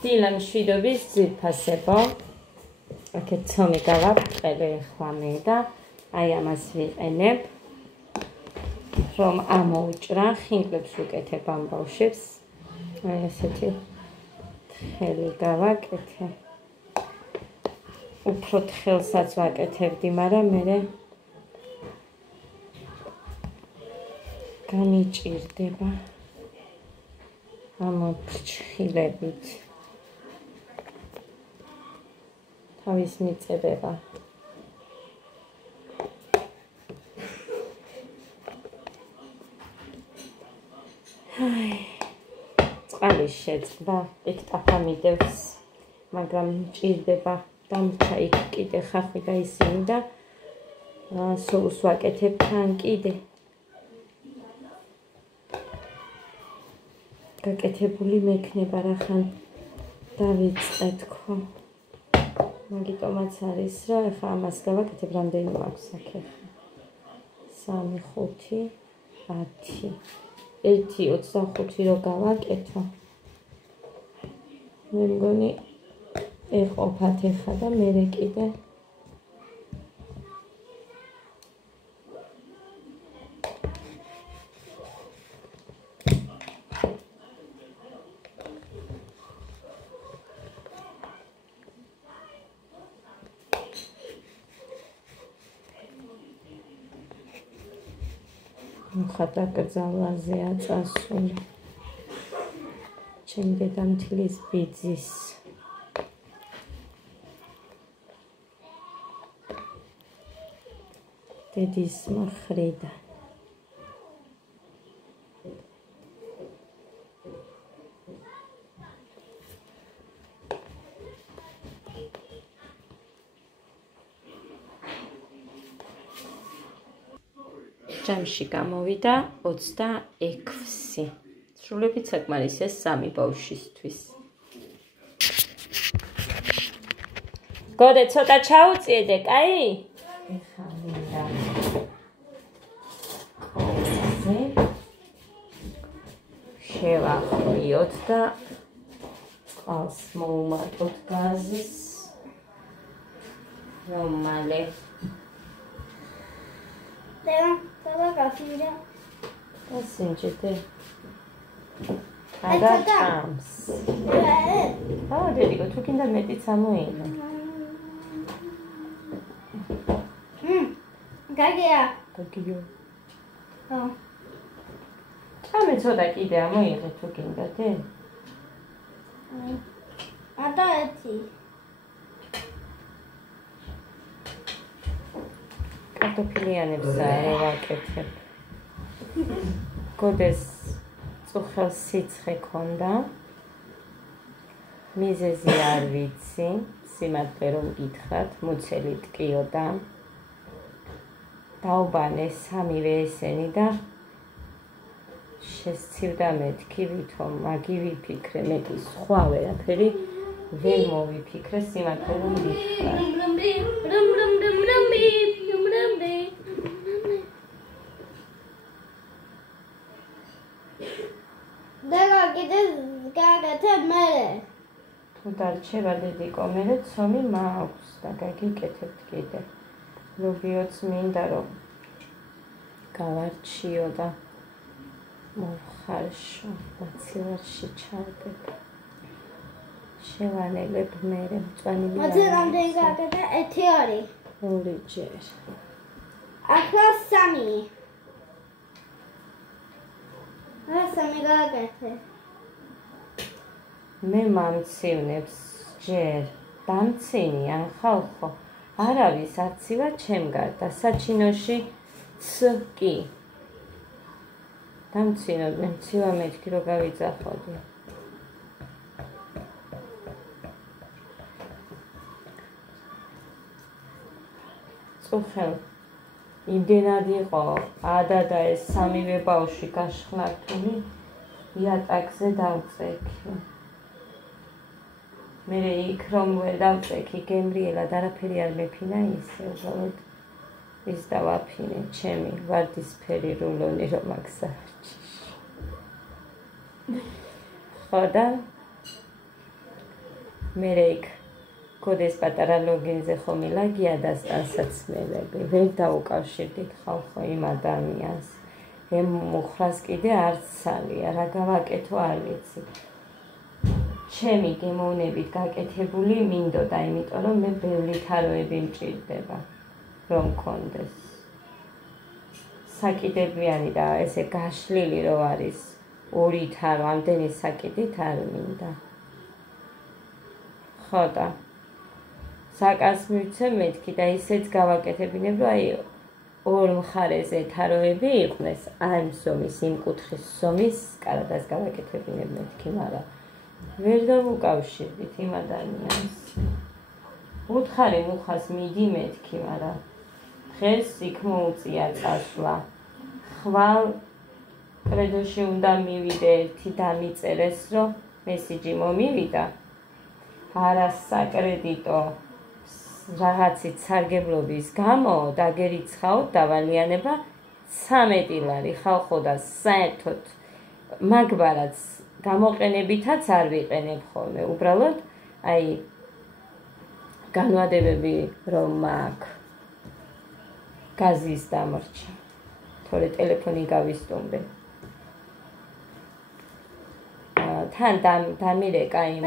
დილა მშვიდობის ძვირფასებო. აქეთ ცომი გავაბრყელე ახლა მე და აი ამას ვიყენებ, რომ ამოუჭრა, ხინკლებს ვუკეთებ ამ ბავშვებს. აი ესეთი თხელი გავაკეთე. უფრო თხელსაც ვაკეთებდი, მაგრამ მე განიჭირდება ამ ფრჩხილებით. თავის მიწებება. წყალის შეწყდა ექტაფა მიდევს, მაგრამ მჭირდება დამრჩა იქ კიდე ხახვი და ისინი და სოუს ვაკეთებ თან კიდე. გაკეთებული მექნება რახან დავიწყე თქო. მაგიტომაც არის რა, ახლა ამას გავაკეთებ, რამდენი მაქვს აქ ახლა. 3, 5, 10. 1.25 რო გავაკეთო. მე მგონი ეყოფათ ახლა და მერე კიდე ხატა გზალაზეა წასული. ჩემი დედამთილის ბიძის დედის მხრიდან. ჯამში გამოვიდა 26. სრულებით საკმარისია 3 ბავშვისთვის. გოდე ცოტა ჩაუწიედე, კაი? ეხა მინდა კოლზე შევახვიოთ და წყალს მოუმატოთ გაზის, რომ მალე გასინჯდე. Ada chance. დედიკო, თუ კიდე მეტიც ამოიღე. გაგია. გაგიო. ხო. ამე ცოტა კიდე ამოიღე თუ კიდე დე. ატა ერთი. კარტოფილიანებს არა ვაკეთებ. გოდეს წუხელ სიცხე ქონდა. მიზეზი არ ვიცი, სიმართლე რომ გითხრათ, მუცელი ტკიოდა. დაუბანე 3-ვე ესენი და შესცივდა მეთქი ვითომ, მაგი ვიფიქრე, მე კი სხვა ვერაფერი ვერ მოვიფიქრე, სიმართლე რომ გითხრათ. Dega კიდე გაგეთებ მე. თუ დარჩება დედიკო, მე ცომი მაქვს და გაგიკეთებთ კიდე. ლობიოც მინდა რომ გავარჩიო და მოვხარშო, მაცივარში ჩავდებ. შევანელებ მე მწვანე ვიდა. მოდი რამდენი გაგეთე? 1-2. 2 ჯერ. ახლა 3. სამი გაგეთე. მე მამცოვნებს ჯერ დამცინიან ხალხო. არავის არცივა ჩემ გარდა საჩინოში კი. დამცინოთ მე მცივა მეთქი რო გავიძახოდი. წუხელ იმდენად იყო ადა და ეს 3-ვე ბავშვი გაშხნართული იატაკზე დავწექი. მე იქ რომ ვერ დავწექი გემრიელად არაფერი არ მეფინა ისე უბრალოდ ის დავაფინე ჩემი ვარდისფერი რულონი რომ აგსარჩი. ხო და მერე იქ გოდეს პატარა ლოგინზე ხომ ილაგია და სტანსაცმელები ვერ დაუკავშირდით ხალხო იმ ადამიანს ემ მუხრას კიდე არც სალია რა გავაკეთო არ ვიცი ჩემი გემოვნებით გაკეთებული მინდოდა იმიტომ რომ მე ბევრი თაროები მჭირდება რომ მქონდეს საკიდებიანი და ესე გაშლილი რო არის ორი თარო ამდენი საკიდით არ მინდა ხო და საკას მივცე მეთქი და ისეც გავაკეთებინებ რომ აი ორ მხარეზე თაროები იყვნენ ამ ზომის იმ კუთხის ზომის კარადას გავაკეთებინებ მეთქი მაგრამ ვერ დავუკავშირდით იმ ადამიანს უთხარი მუხას მიდი მეთქი მაგრამ დღეს იქ მოუწია წასვლა ხვალ კრედოში უნდა მივიდე ერთი დამიწერეს რომ მესიჯი მომივიდა არა საკრედიტო რაღაცით სარგებლობის გამო დაგერიცხაოთ დავალიანება 13 ლარი ხალხო და საერთოდ მაგბარაც გამოყენებითაც არ ვიყენებ ხოლმე უბრალოდ აი განვადებები რომ მაქვს გაზის დამრჩა თორე ტელეფონი გავისტუმრე თან დამირეკა იმ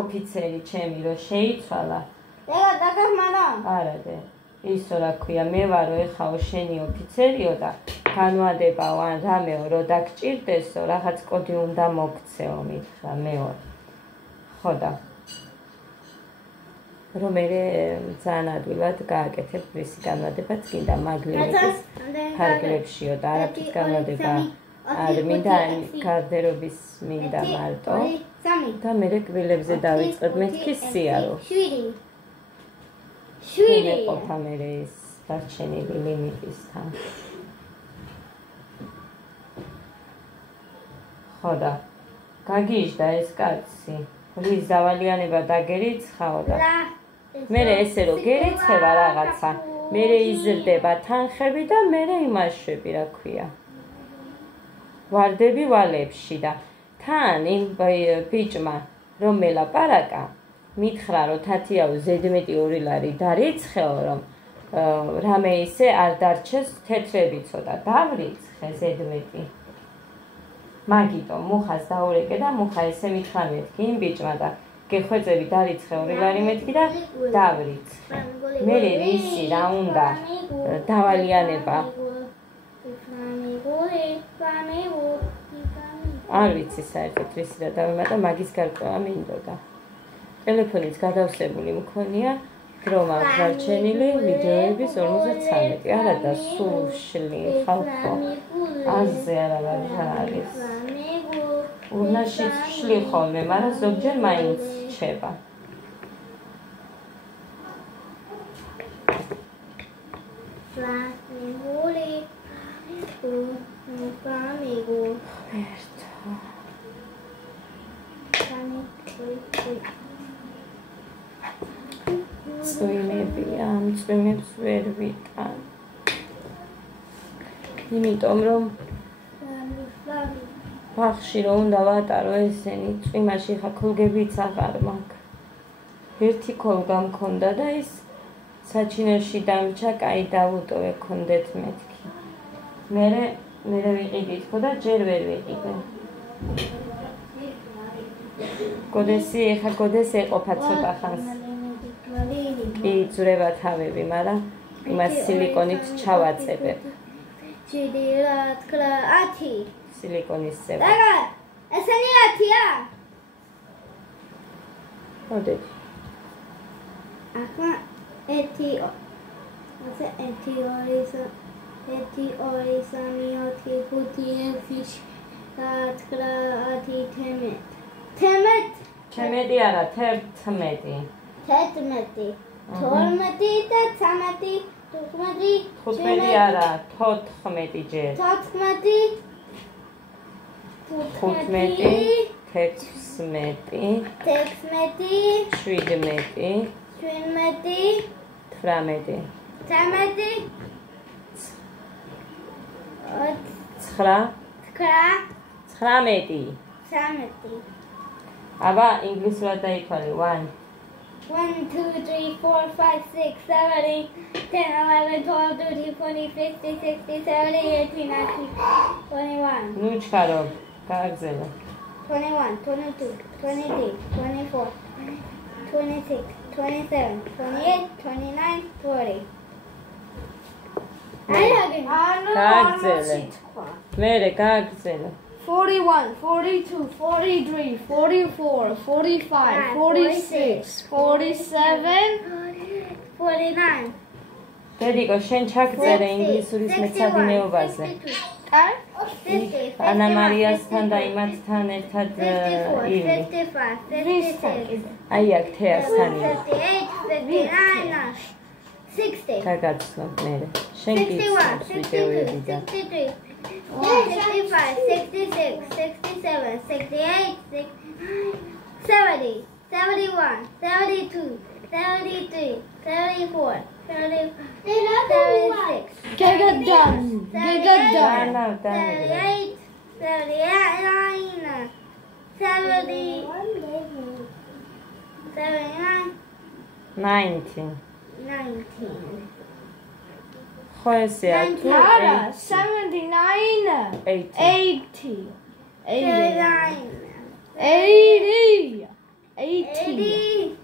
ოფიცერი ჩემი რომ შეიცვალა არა დე ისო რა ქვია მე ვარო ეხაო შენი ოფიცერიო და განვადებაო ან რამეო რო დაგჭირდესო რაღაც კოდი უნდა მოგცეო მითხრა მე ვარ ხო და რომ მე ძალიან ადვილად გააკეთებ ვისი განვადებაც გინდა მაგლიმის ფარგლებშიო და არაფრის განვადება არ მინდა გარდერობის მინდა მარტო და მე კბილებზე დავიწყებ მეთქი სიარო შვილი ყოფა მე ის დარჩენილი ლიმიტისთან ხო და გაგიჟდა ეს კაცი რის დავალიანება დაგერიცხაო და მე ესე რომ გერიცხება რაღაცა მე იზრდება თანხები და მე იმაშვები რა ქვია ვარდები ვალებში და თან იმ ბიჭმა რომ მელაპარაკა მითხრა რომ თათიაო ზედმეტი 2 ლარი დარიცხეო რომ რამე ისე არ დარჩეს თეთრები ცოტა დავრიცხე ზედმეტი მაგიტო მუხას დაურეკე და მუხა ესე მითხრა მეთქი იმ ბიჭმა და გეხვეწები დარიცხე 2 ლარი მეთქი და დავრიცხე მე რისი რა უნდა დავალიანება არ ვიცი საერთოდ რისი და დავემატა მაგის გარკვევა მინდოდა ტელეფონიც გადავსებული მქონია დრო მაქვს დარჩენილი ვიდეოების 53 არა და სულ შლი ხალხო აზე არა არის ურნაშიც შლი ხოლმე მაგრამ ზოგჯერ მაინც რჩება წვიმებია, წვიმებს ვერ ვიტან. იმიტომ რომ ბაღში რომ უნდა ვატარო ესენი, წვიმაში ხა ქოლგებიც აღარ მაქვს. ერთი ქოლგა მქონდა და ის საჩინოში დამრჩა, კაი დავუტოვე ქონდეთ მეთქი. მერე ვიყიდით ხო და ჯერ ვერ ვიყიდე. გოდესი, ეხა გოდეს ეყოფა ცოტა ხანს. კი ძვრება თავები, მაგრამ იმას სილიკონით ჩავაწებებ. 10 სილიკონის წება. დაგა, ესენი 10-ია? მოდით. ახლა 1 2 3 ჩემედი არა 11 12 და 13 15 არა 14 ჯერ 14 15 16 17 18 19 აბა ინგლისურად დაითვალე 1 1, 2, 3, 4, 5, 6, 7, 10, 11, 12, 13, 14, 15, 16, 17, 18, 19, 21. ნუ ჩქარო გააგზელო 21, 22, 23, 24, 26, 27, 28, 29, 40. გააგზელე მერე გააგზელო 41, 42, 43, 44, 45, 46, 47, 49. დედიკო შენ ჩაგწერე ინგლისურის მეცადინეობაზე 50, ანა მარიასთან და იმათთან ერთად 54, ივი 55, 56, აი აქ თეასთან ივი 58, 59, 60. გაგაცნო მერე შენ 61, გიცნობს 62, ვიდეოებიდან 63, 65, 66, 67, 68, 70, 71, 72, 73, 74, 76. Get it done. Get it done. ანა დაერე 78, 79, 70, 19 19. ხო ესეა თუ Ara, 79, 80 80, 80. 80.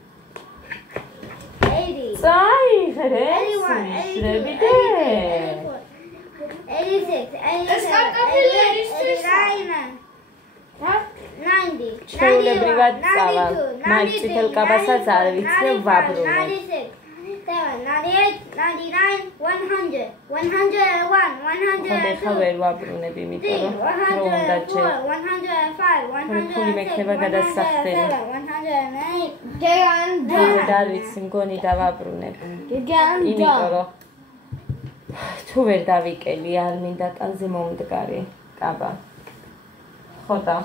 წაი ხერე 81, შრებიდე 86, 90, ჩვეულებრივად წავალ მაგ წითელ კაბასაც არ ვიცი ვაბრუნე 98, 99, 100, 101, 102, ხა ვერ ვაბრუნებ იმიტომ რომ დრო უნდა ჯერ 105, ფული მექნება გადასახდელი 108, Get it done. და არ ვიცი მგონი დავაბრუნებ Get it იმიტომ done. რომ თუ ვერ დავიკელი არ მინდა ტანზე მომდგარი კაბა ხო და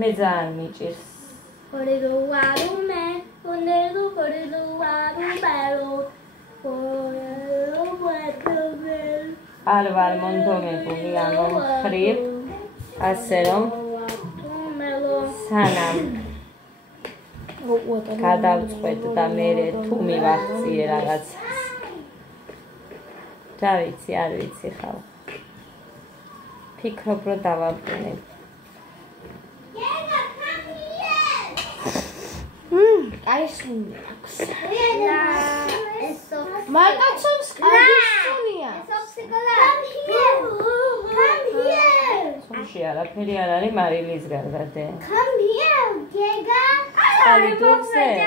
მე ძალიან მიჭირს არ ვარ მონდომებული ამ მხრივ ასე რომ სანამ გადავწყვეტ და მე თუ მივახციე რაღაცას და ვიცი არ ვიცი ხალ ფიქრობ რომ დავაბრუნებ I see. Markatsos California. Come here. სულში არაფერი არ არის მარილის გარდა დე Come here, Giga. Are you upset?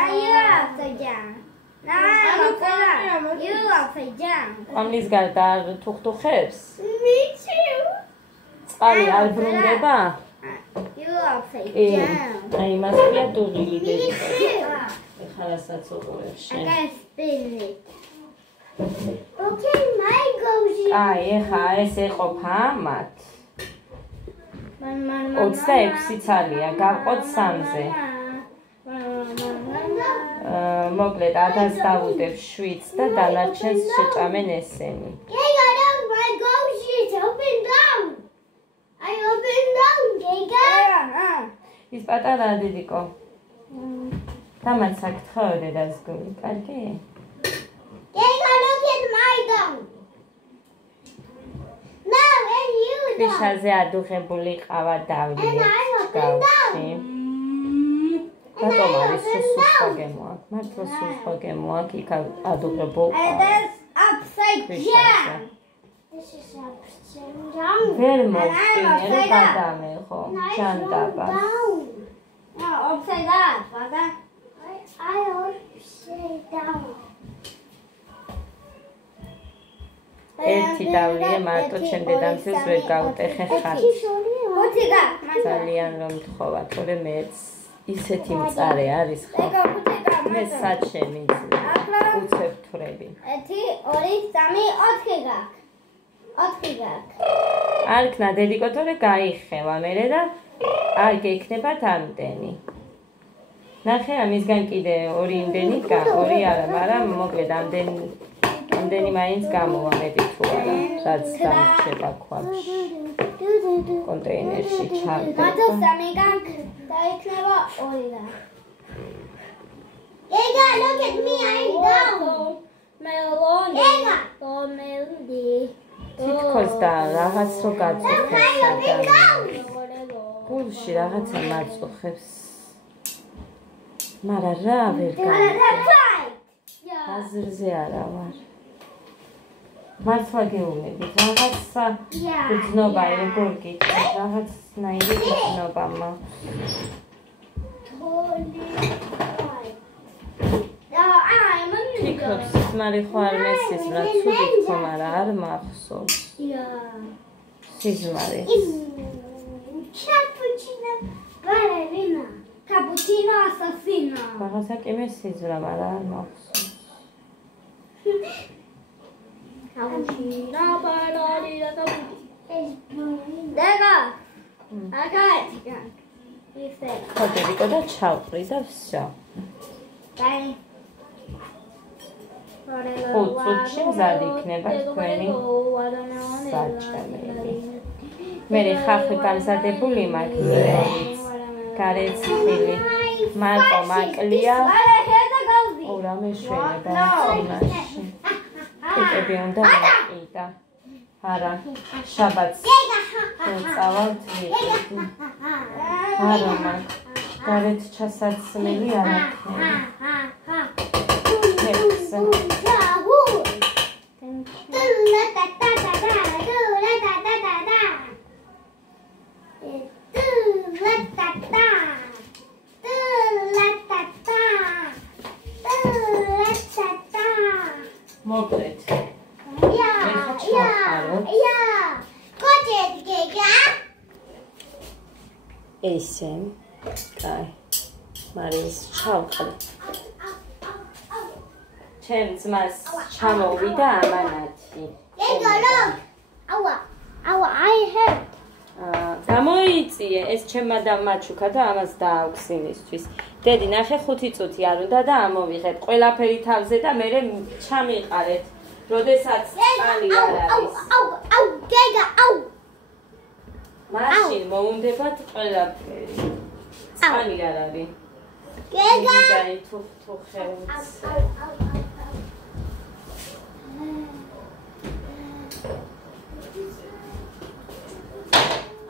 Are you upside down? No, I'm upside down. You upside down. ამის გარდა თუ ხტუხებს Me too. წყალი არ ბრუნდება You upside კი down. აი მასია დუღილი Me დედიკო too. ეხლა რასაც უყურებ I შენ can spin it. Okay, my goes. აი ეხლა ეს ეყოფა მათ 26 ცალია გავყოთ 3-ზე მოკლედ 1000 დავუდებ 7 და დანარჩენს შეჭამენ ესენი Giga, look, my goes is open down. I open down, Giga. ის პატარაა დედიკო დამაც საკითხავ დედას გული კარგი Giga, look at my down. No, and you down. ფიშაზე ადუღებული ყავა დავლიე გავში რატომ არის სუსხა გემოა მართლა სუსხა გემოა იქ ადუღებულ And that's upside ფიშაზე down. This is upside down. ვერ მოვწინე რომ გადამე ხო ჯანდაბას No, upside down, father. I upside down. ერთი დავლიე მარტო ჩემ დედამთილს ვერ გავუტეხე ხართ Putiga, ძალიან რომ თხოვა თორე მეც ისეთი მწარე არის ხო მე საჩემი უცებ თვრები Eti, ori, sami, otkiga. Otkiga. არ ქნა დედიკო თორე გაიხევა მერე და არ გექნებათ ამდენი ნახე ამისგან კიდე ორი იმდენი ორი არა მაგრამ მოკლედ ამდენი მაინც გამოვა მეტი თუ არა რაც დამრჩება ქვაბში კონტეინერში Mato ჩავდება samiga, გაიქნება 2 და. Ega, look at me, I'm down. Melody. Ega. Melody. თითქოს და რაღაც რო გაწუხებს ადამიანს. გულში რაღაცა მაწუხებს. მაგრამ რა ვერ გამიგე. აზრზე არა ვარ. მართლა გეუბნებით, რაღაცა გრძნობა როგორ გიქნა, რაღაცნაირი გრძნობა მაქვს. ფიქრობ, სიზმარი ხო არ მესის, რა ცუდი თქო, მაგრამ არ მახსოვს. სიზმარი. Cappuccino ballerina. Cappuccino assassino. რაღაცა კი მესიზრა, მაგრამ არ მახსოვს. Cappuccino ballerina cappuccino. Dega. Agatica. ხოდერიკო და ჩავყრი და всё. Dai. ხუთში მზად იქნება თქვენი საჭმელი. მე ხახი გამზადებული მაქვს, გარეცხილი, მარტო მაკლია. ორამე შვენება იმაში. კიტები უნდა მიყიდა. არა, შაბათს წავალთ ვიყიდი. არა მაქვს, გარეთ ჩასაცმელი არ აქვს. მოკლედ. ესე, კაი. მარიის ჩავყრი. ჩემ ძმას ჩამოვიდა ამანათი. I have. გამოიწიე ეს ჩემმა და მაჩუქა და ამას დააუქსინისთვის. დედი, ნახე 5 წუთი არ უნდა და ამოვიღეთ. ყველაფერი თავზე და მე ჩამიყარეთ. როდესაც წყალი არ არის. მაშინ მოუნდებათ ყველაფერი. წყალი არ არის. გეგა. თუ ხელს.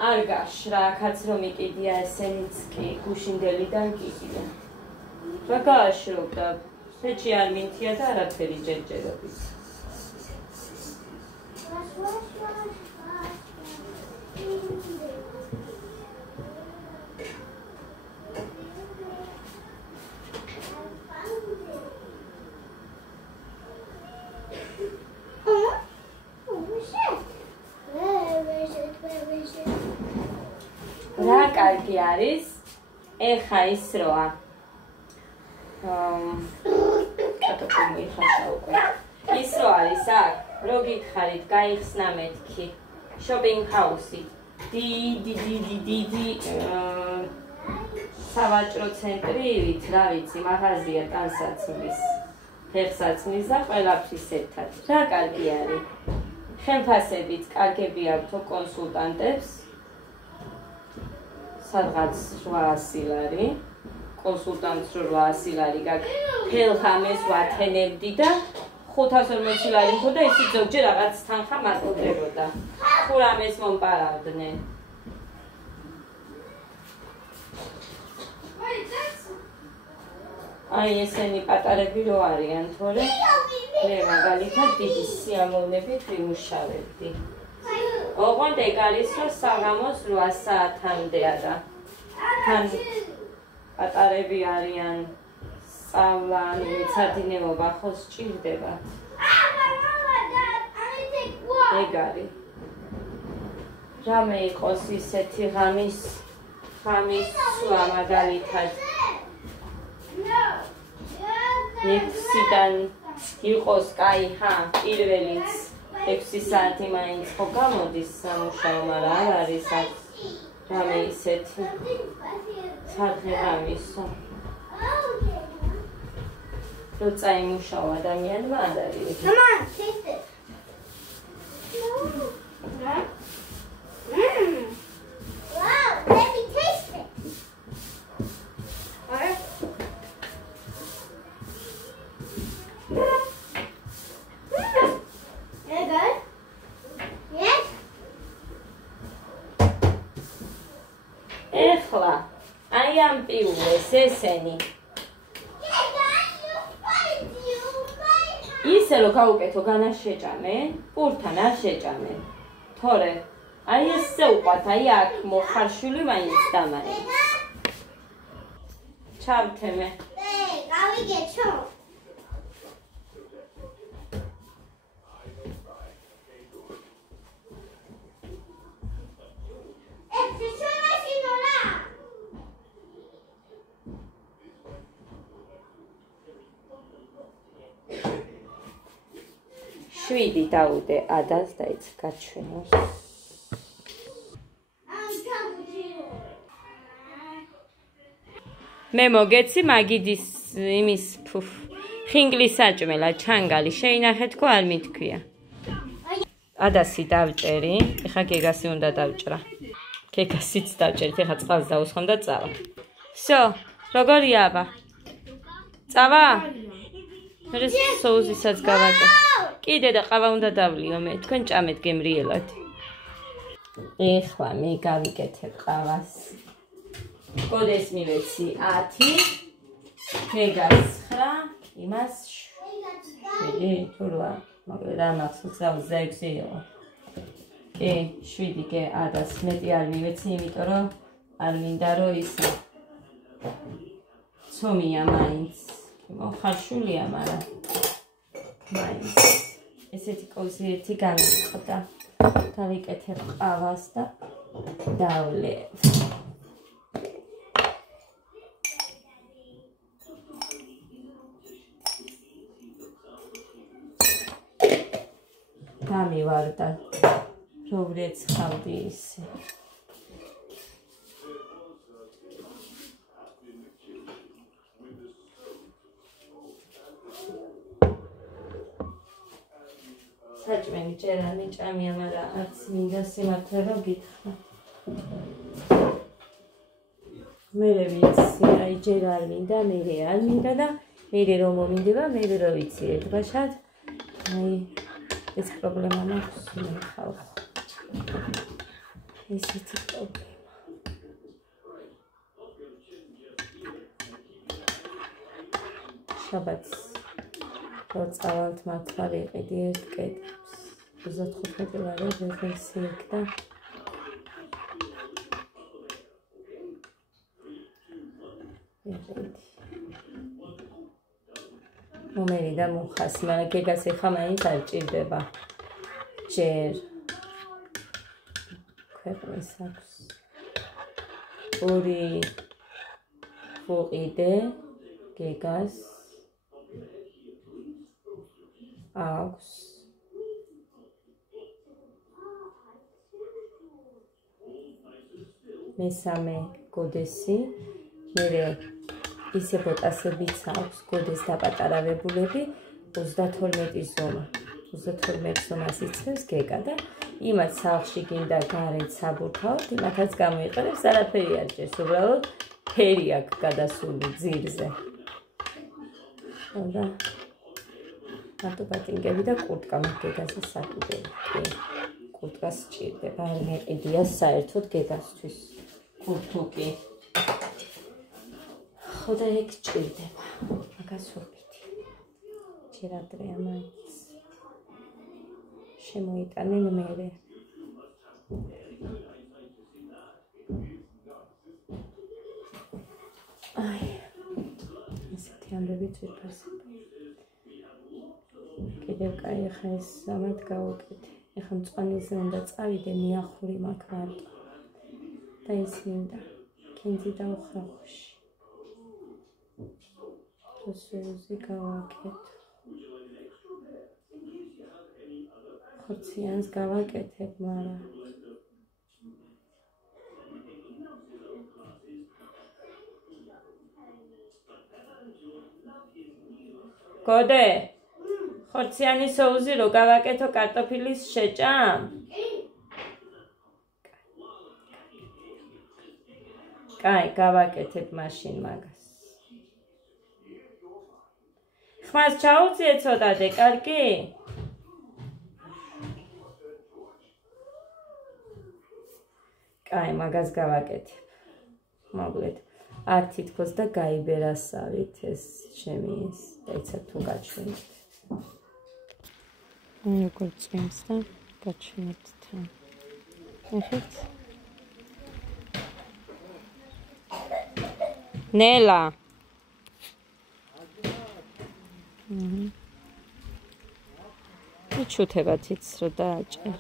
არ გაშრა, კაც რომ იყიდია ესენიც კი გუშინდელიდან კიდია. რა გააშრობდა? შეჭი არ მინთია და არაფერი ჯერჯერობით. რა კარგი არის? ეხა ის როა. კატოკი მოიხაშა უკვე. ის რო არის აქ, რო გითხარით, გაიხსნა მეთქი. შოპინგ ჰაუსი. დიდი სავაჭრო ცენტრით, რა ვიცი, მაღაზია ტანსაცმლის, ფეხსაცმლის და ყველაფრის ერთად. რა კარგი არის? ხელფასებიც კარგები აქვთ კონსულტანტებს. სადღაც 800 ლარი, კონსულტანტს 800 ლარი გაქვს. ფელჰამეს ვათენებდი და 540 ლარი მქონდა, ისიც ზოგჯერ რაღაც თანხა მატყობდებოდა. ხურამეს მომპარავდნენ. აი ესენი პატარები რო არიან, თორე მე მაგალითად დიდი სიამოვნებით ვიმუშავებდი. ოღონდ ეგ არის, რომ საღამოს 8 საათამდეა და თან პატარები არიან, სწავლა, მეცადინეობა ხო სჭირდება. ეგ არის. რამე იყოს ისეთი ღამის სვა მაგალითად 6-დან იყოს კაი, პირველიც 6 საათი მაინც ხო გამოდის სამუშაო, მაგრამ არ არის რამე ისეთი საერთო ღამისო. რო წაიმუშაო ადამიანმა არ არის. Come on, taste it. Wow, let me taste it. ახლა აი ამ პიულეს ესენი ისე რომ გავუკეთო განას შეჭამე, პურთან არ შეჭამე. თორე აი ესე უყვათ, აი აქ მოხარშული მაინც დამაინც. ჩავთემე. გავიგეჩო. შვიდი დაუდე ადას და იც გაჩვენოს. მე მოგეცი მაგიდის იმის ხინგლის საჭმელა ჩანგალი შეინახეთ ხო არ მითქვია. ადასი დავჭერი, ეხა გეგასი უნდა დავჭრა. გეგასიც დავჭერით, ეხა წყალს დავუსხამ და წავა. всё, როგორია აბა? წავა? მე სოუსისაც გავაკეთე. კიდე და ყავა უნდა დავლიო მე, თქვენ ჭამეთ გემრიელად. ეხლა მე გავიკეთებ ყავას. კოდეს მივეცი 10, გეგას 9, იმას 7, თურლა, მაგრამ რა მახსოვს 6 იყო. კი, 7 გე ადას მეტი არ მივეცი, იმიტომ რომ არ მინდა რომ ისა ცომია მაინც. მოხარშულია, მაგრამ მაინც ესეთი კოზი ერთი განვიხდა. დავიკეთებ ყავას და დავლევ. დამივარდა, რომ რეცხავდი ისე. საჭმელი ჯერ არ მიჭამია, მაგრამ არც მინდა სიმართლე რომ გითხრა. მერე ვიცი, აი ჯერ არ მინდა, მერე არ მინდა და მერე რომ მომინდება, მერე რომ ვიცი ერთბაშად. აი ეს პრობლემა მაქვს მე ხალხ. ესეთი პრობლემა. შაბათს რო წავალთ მართლა ვიყიდი ერთ კედებს. 35 ლარი ვეღესი იქდა. მომერი და მუხას, მაგრამ გეგას ეხა მაინც არ ჭირდება. ჯერ ქვეყნის აქვს 2 ვუყიდე გეგას აქვს მესამე გოდესი, მერე ისე ბოტასებიც აქვს, გოდეს დაპატარავებულები 32 ზომა. 32 ზომას იცავს გეგა და იმათ სახლში გინდა გარეთ საბურთავთ, იმათაც გამოიყენებს, არაფერი არ ჭირს, უბრალოდ ფერი აქვს გადასული ძირზე. და მარტო პატინგები და კურტკა გეგასა საკიდელი. კურტკას ჭირდება, არ მეყიდია საერთოდ გეგასთვის. კურთუკი. ხო და ეგ ჭირდება. მაგას ვფიქრობ. ჯერ ადრეა მაინც. შემოიტანენ მერე. აი. ესეთი ამბებიც ვიფასებ. კიდევ კაი ხა ეს სამად გავუკეთე. ეხლა მწვანეზე უნდა წავიდე, მიახური მაქვს მარტო. და ის მინდა კინძი დავხრახოში. სოუსი გავაკეთე. ხორციანს გავაკეთებ, მაგრამ გოდე ხორციანი სოუსი რო გავაკეთო კარტოფილის შეჭამ? კაი, გავაკეთებ მაშინ მაგას. ხმას ჩაუწიე ცოტათე, კარგი? კაი, მაგას გავაკეთებ. მოკლედ არ თითქოს და გაიბერასავით ეს ჩემი ის ეცა თუ გაჩვენეთ როგორ წემს და გაჩვენეთ თან ნახეთ ნელა ჩუთებათ იც რო დააჭერ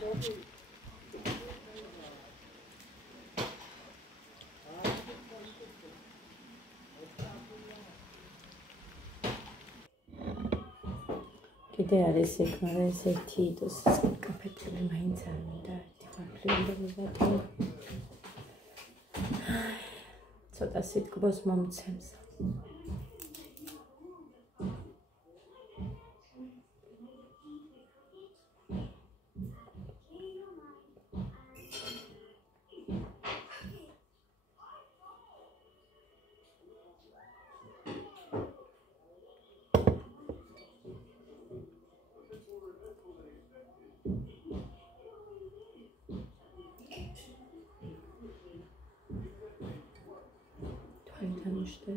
კიდე არის ეგ, მაგრამ ეს ერთი იდოს კაფეჭილი მაინც არ მინდა ერთი ხარფლი უნდა მივატოვო. ცოტა სიტყვას მომცემს. Tanıştı.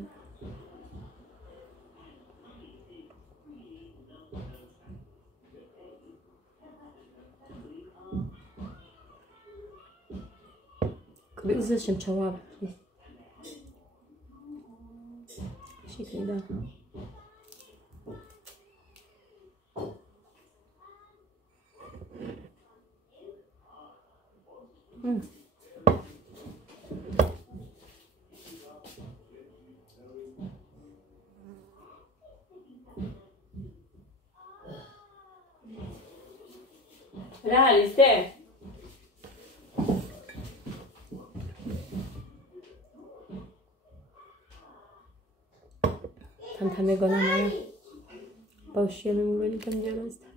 Kıbrıs'ta şimdi çavab. Şekilde. რა არის დე? თან მეგონა მაგრამ ბავშვი არ მომელი გამჯერასდა.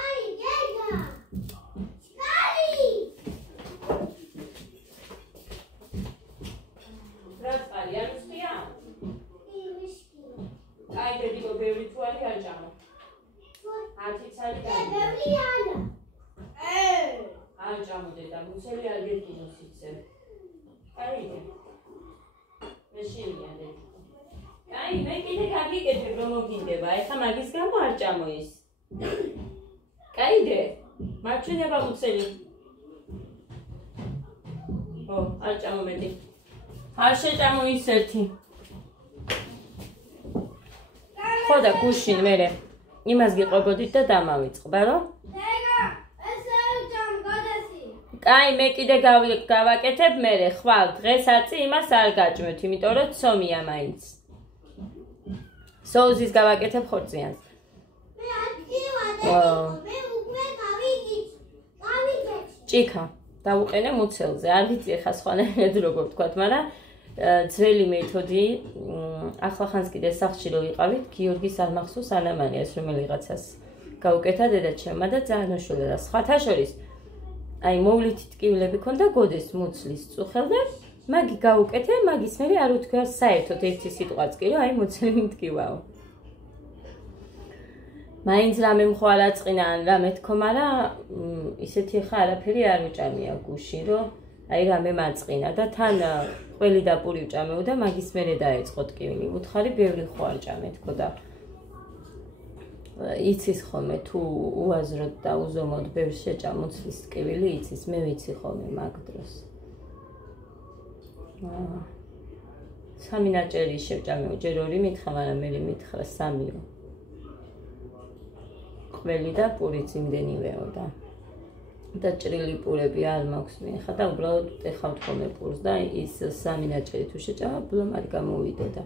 აი, დედა. აი. რაცარი არ უსწია? ილიშკი. აი დედიკო ბევრი თვალი არ ჭამო. 10 წელი ბევრი არა. არ ჭამოდედა, მუცელი არ გედგინოს იცე. აიდე. მე შეიძლება დედიკო. აი მე კიდე გაგიკეთებ რომ მოგინდება, ეხლა მაგის გამო არ ჭამო ის. აიდე. მარჩვენება მუცელი. ო, არ ჭამო მეტი. არ შეჭამო ის ერთი. ხო და გუშინ მერე იმას გიყვებოდით და დამავიწყდა, რომ? დედა, ესე ჯამ გადასი. კაი, მე კიდე გავაკეთებ მერე, ხვალ, დღესაც იმას არ გაჭმევთ, იმიტომ რომ ცომია მაინც. სოუსის გავაკეთებ ხორციანს. მე ადივა, მე უკვე გავიგიც. ჭიქა, დავუყენე მუცელზე, არ ვიცი ეხა სხვანაირად როგორ ვთქვათ, მაგრამ ძველი მეთოდი, ახლახანს კიდე სახლში რო ვიყავით, გიორგის არ მახსოვს ანამანიას რომელიღაცას გაუკეთა დედაჩემმა და ძალიან უშვილდა და სხვათა შორის აი მოვლითი ტკივილები ქონდა გოდეს მუცლის წუხელ და მაგი გაუკეთე, მაგის მერე არ უთქვა საერთოდ ერთი სიტყვაც კი რომ აი მუცელი მткиვაო. მაინც რამე მხვა რაწყინა ან რამე თქო, მაგრამ ისეთი ხა არაფერი არ უჭამია გუში, რომ აი რამე მაწყინა და თან ყველი და პური ვჭამეო და მაგის მერე დაეწყო ტკივილი. უთხარი ბევრი ხო არ ჭამე თქო და იცის ხოლმე თუ უაზროდ და უზომოდ ბევრ შეჭამ მუცლის ტკივილი იცის, მე ვიცი ხოლმე მაგ დროს. სამი ნაჭერი შევჭამეო, ჯერ ორი მითხრა, მაგრამ მე მითხრა სამიო. ყველი და პურიც იმდენივეო და ჭრილი პურები არ მაქვს მე ხა და უბრალოდ ეხავთ ხოლმე პურს და ის სამი ნაჭერი თუ შეჭამა ბლომ არ გამოვიდოდა.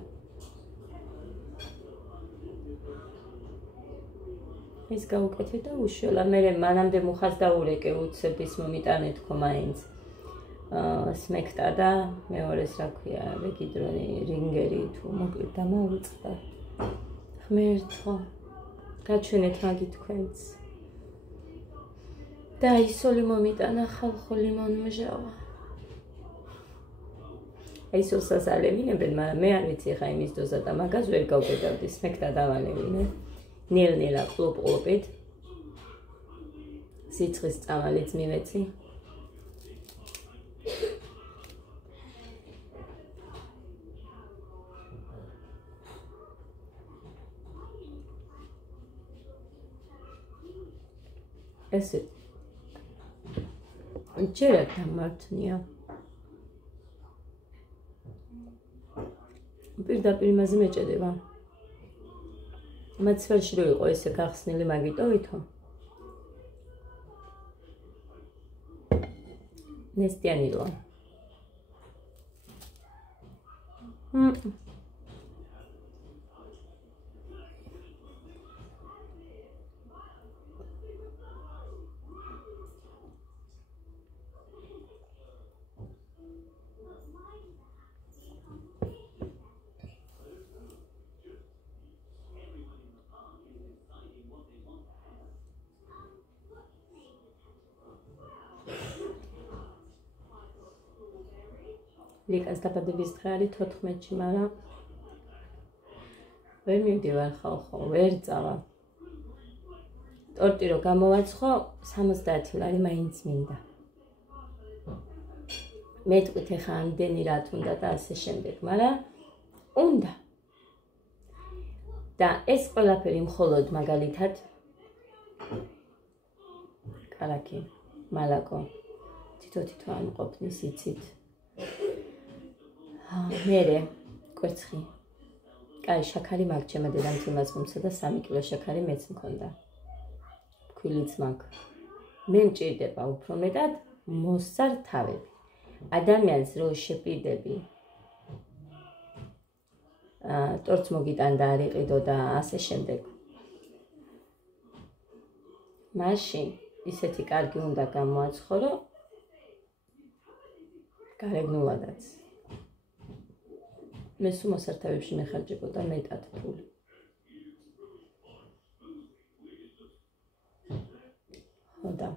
ის გაუკეთე და უშველა მე მანამდე მუხას დაურეკე უცებ ის მომიტანე თქო მაინც სმექტა და მეორეს რა ქვია ვეგიდრონი რინგერი თუ მოკლედ დამავიწყდა. ღმერთო გაჩვენეთ მაგი თქვენც. და ისოლი მომიტანა ხალხული მონმჟავა. ისოლსაც ალევინებენ, მაგრამ მე არ ვიცი ხა იმის დოზა და მაგას ვერ გავგებავდი, სმექტა დავალევინე. ნელ-ნელა ყლოპ-ყლოპით. სიცხის წამალიც მივეცი. ესე ჯერ არ დამართნია. პირდაპირ იმაზე მეჭედება. მათ სფეროში რო იყო ესე გახსნილი მაგიტოვითო. ნესტიანილო. ლიკას დაბადების დღე არის 14-ში, მაგრამ ვერ მივდივარ ხალხო, ვერ წავა. ტორტი რო გამოვაცხო, 70 ლარი მაინც მინდა. მეტყვით ეხა ამდენი რათ უნდა და ასე შემდეგ, მაგრამ უნდა. და ეს ყველაფერი მხოლოდ მაგალითად კალაკი, მალაკო, თითო არ მყოფნის იცით. მერე კვერცხი. კაი, შაქარი მაგ ჩემო დედამთილმა წუმსა და 3 კილო შაქარი მეც მქონდა. ფქვილიც მაგ. მე მჭირდება უფრო მეტად მოსწარ თავები. ადამიანს რო შეპირდები ტორტს მოგიტან და არ იყიდო და ასე შემდეგ. მაშინ ისეთი კარგი უნდა გამოაცხო, რომ გარეგნულადაც. მე სულ მოსართავებში მეხარჯებოდა მეტად ფული. ხოდა.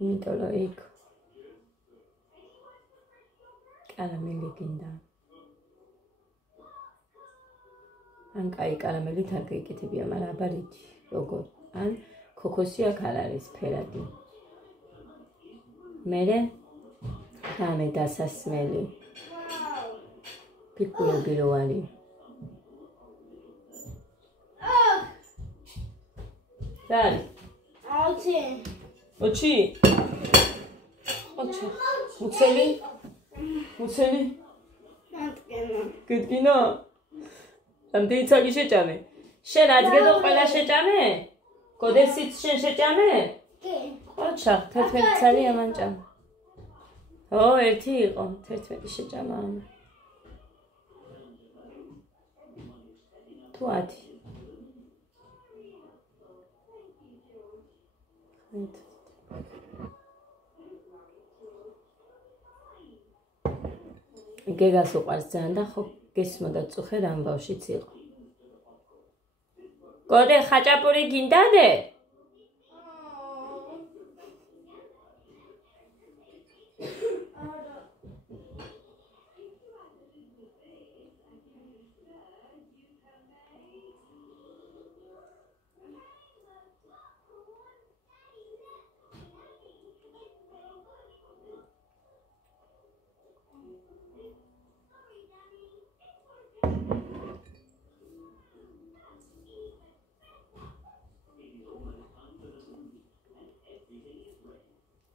იმიტომ რომ იქ კარამელი გინდა. ან კაი კარამელით არ გაიკეთებია, მაგრამ აბარითი, როგორ? ან ქოქოსი აქ არ არის ფერადი. მერე გამე დასასმელი. პიკულები რო არის. დალი. Auti. ოჩი. ოჩი. უცელი? უცელი? გედგინა? რამდენი цагი შეჭამე? შენ adzgedო ყველა შეჭამე? კოდესიც შენ შეჭამე? კი. ოჩა, 11 წელი ამანჭამ. ო, ერთი იყო, 11 შეჭამა. თუ 10. გეგას უყარს ძალიან და ხო გესმოდა წუხე რამ ბავშვიც იყო. გოდე ხაჭაპური გინდადე?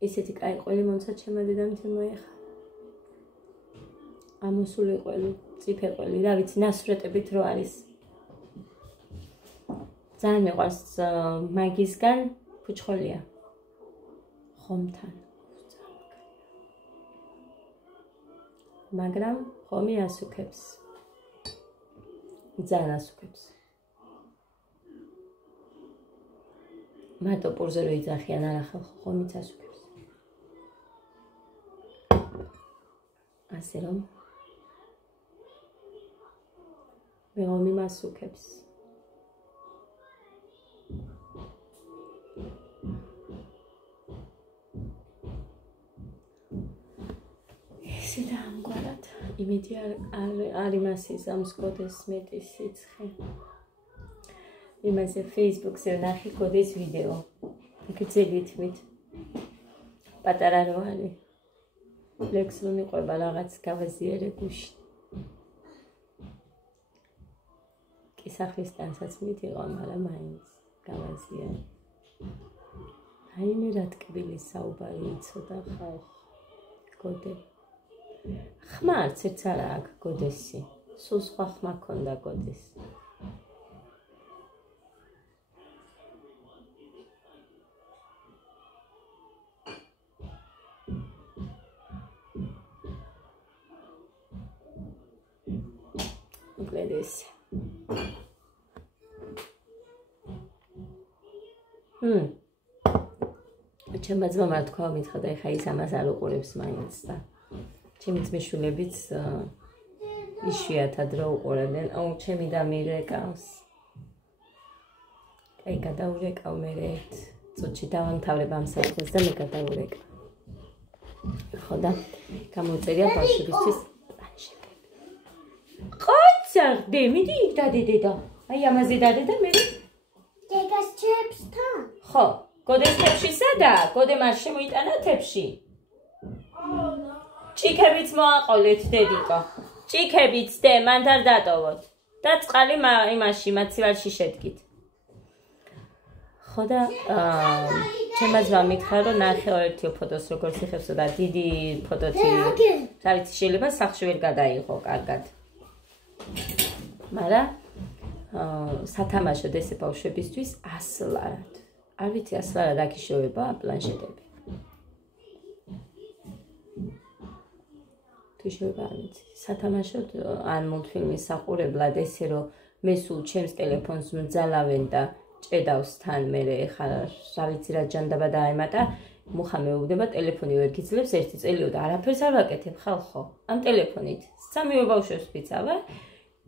ისეთი კაი ყველი მომცა ჩემო დედამთილმა ეხა. ამოსული ყველი, წიფე ყველი, რა ვიცი, ნასვრეტებით რო არის. ძალიან მიყვარს მაგისგან ფუჩხოლია. ხომთან. მაგრამ ხომი ასუქებს. ძალიან ასუქებს. მარტო პურზე რო იძახიან არა ხომიც ასუქებს. ასე რომ მე ომი მასუქებს. ესე და ამგვარად იმედი არ იმასის ამსკოდეს მეტი სიცხე. იმაზე Facebook-ზე ნახე კოდის ვიდეო. გძელი თვით. პატარა რო არის. ლექსონი ყვება რაღაც გავაზიარე გუში. კი სახლისთანაც მიდიღო, მაგრამ მაინც გავაზია. რაიმე რა ტკბილის საუბარი იცოდა ხალხ. გოდე. ხმა არც ერთს არა აქვს გოდესი. სულ სხვა ხმა ქონდა გოდეს. უკლედეს. ჩემმა ძმამ თქვა მითხრა და ეხა ის ამას არ უყურებს მაინც და ჩემი ძმისშვილებიც იშვიათად რა უყურებდნენ. აუ ჩემი და მირეკავს. კაი გადაურეკავ მე ერთ წუთში დავამთავრებ ამ საქმეს და მე გადაურეკავ. ხო და გამოწერია ბავშვებისთვის პლანშეტები. ყოჩაღდე, მიდი იქ დადე. აი ამაზე დადე და მე დედას ჩეპსთან. ხო, გოდეს თებში სადა? გოდე მას შემოიტანა თებში. ჭიქებიც მოაყოლეთ დედიკო. ჭიქებიც დე, მან არ დატოვოთ. და წყალი იმაში მაცივარში შედგით. ხო და ჩემმა ძმამ მითხრა რომ ნახე ერთიო ფოტოს როგორც იხებსო და დიდი ფოტოთი რა ვიცი შეიძლება სახლში ვერ გადაიღო კარგად. მაგრამ სათამაშოდ ესე ბავშვებისთვის ასლარად. არ ვიცი ასლარად აქ იშოვება პლანშეტები. თუ იშოვება არ ვიცი. სათამაშოდ ან მულტფილმის საყურებლად ესე რომ მე სულ ჩემს ტელეფონს მძალავენ და ჭედავს თან მე ხა რა ვიცი რა ჯანდაბა დაემატა მუხა მეუბნება ტელეფონი ვერ გიძლებს ერთი წელიო და არაფერს არ ვაკეთებ ხალხო ამ ტელეფონით სამივე ბავშვებს ვიცავ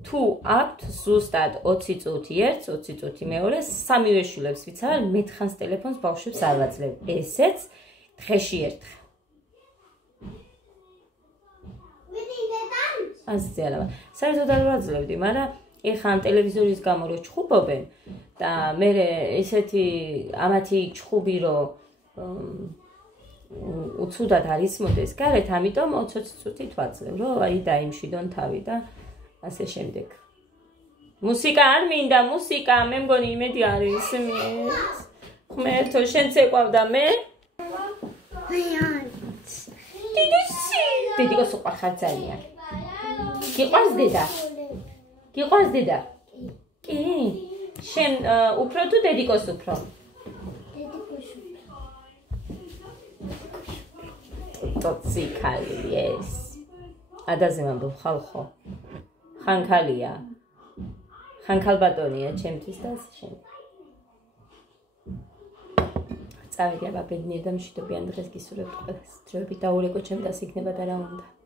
თუ აქვთ ზუსტად 20 წუთი ერთს 20 წუთი მეორეს სამივე შვილებს ვიცავ მე თხანს ტელეფონს ბავშვებს არ ვაძლევ ესეც დღეში ერთხელ ასე არა საერთოდ არ ვაძლევდი მაგრამ ეხა ამ ტელევიზორის გამო რო ჩხუბობენ და მე ესეთი ამათი ჩხუბი რო უცუდად არის მოდეს გარეთ ამიტომ 20 წუთით ვაძლევ რომ აი დაიმშვიდონ თავი და ასე შემდეგ მუსიკა არ მინდა მუსიკა მე მგონი იმედი არის ღმერთო შენც ეყვავდა მე დედიკოს უყვარხარ ძალიან გიყვარს დედა გიყვარს დედა კი შენ უფრო თუ დედიკოს უფრო ტოცი ქალი ეს ადაზე ვამბობ ხალხო ხანქალია ხანქალბატონია ჩემთვის და შენ წავიდე აბა ბედნიერ და მშვიდობიან დღეს გისურვებთ ყველას დროებით დაურეკო ჩემ დას იქნება და რა უნდა